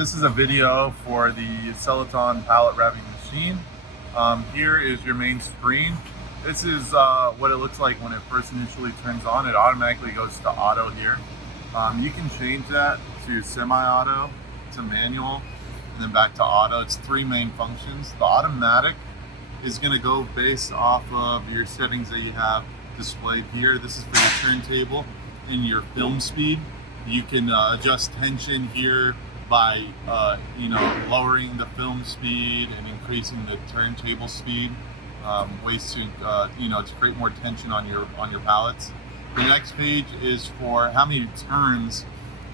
this is a video for the SellEton pallet wrapping machine. Here is your main screen. This is what it looks like when it first initially turns on. It automatically goes to auto here. You can change that to semi-auto, to manual, and then back to auto. It's three main functions. The automatic is going to go based off of your settings that you have displayed here. This is for your turntable and your film speed. You can adjust tension here by lowering the film speed and increasing the turntable speed. Ways to to create more tension on your pallets. The next page is for how many turns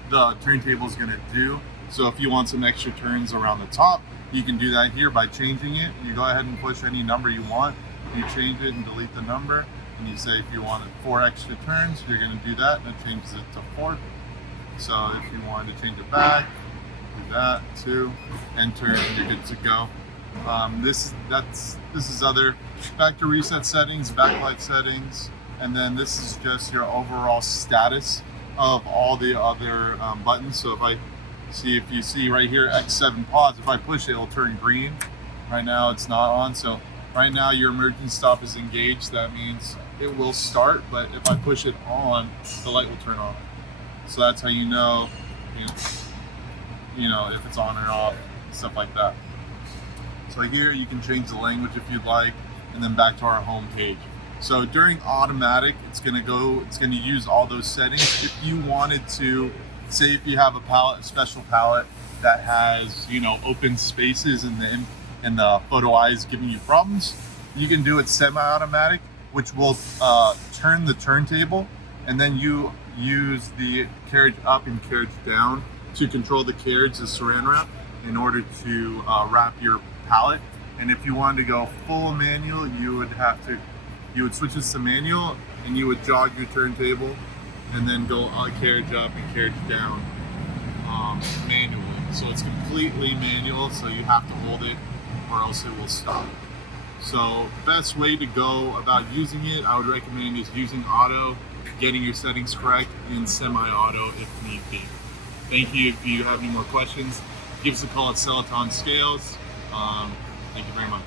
the turntable is going to do. So if you want some extra turns around the top, you can do that here by changing it. You go ahead and push any number you want. You change it and delete the number, and you say if you wanted 4 extra turns, you're going to do that, and it changes it to 4. So if you wanted to change it back, do that, 2, enter, and you're good to go. This is other factory reset settings, backlight settings, and then this is just your overall status of all the other buttons. So if you see right here X7 pause, if I push it, it'll turn green. Right now it's not on, so right now your emergency stop is engaged. That means it will start, but if I push it on, the light will turn on. So that's how you know if it's on or off, stuff like that. So here you can change the language if you'd like, and then back to our home page. So during automatic, it's going to use all those settings. If you wanted to, say if you have a special pallet that has open spaces and the photo eye is giving you problems, you can do it semi-automatic, which will turn the turntable, and then you use the carriage up and carriage down to control the carriage, the saran wrap, in order to wrap your pallet. And if you wanted to go full manual, you would switch this to manual, and you would jog your turntable and then go carriage up and carriage down manually. So it's completely manual, so you have to hold it or else it will stop. So best way to go about using it, I would recommend, is using auto, getting your settings correct, and semi-auto if need be. Thank you. If you have any more questions, give us a call at SellEton Scales. Thank you very much.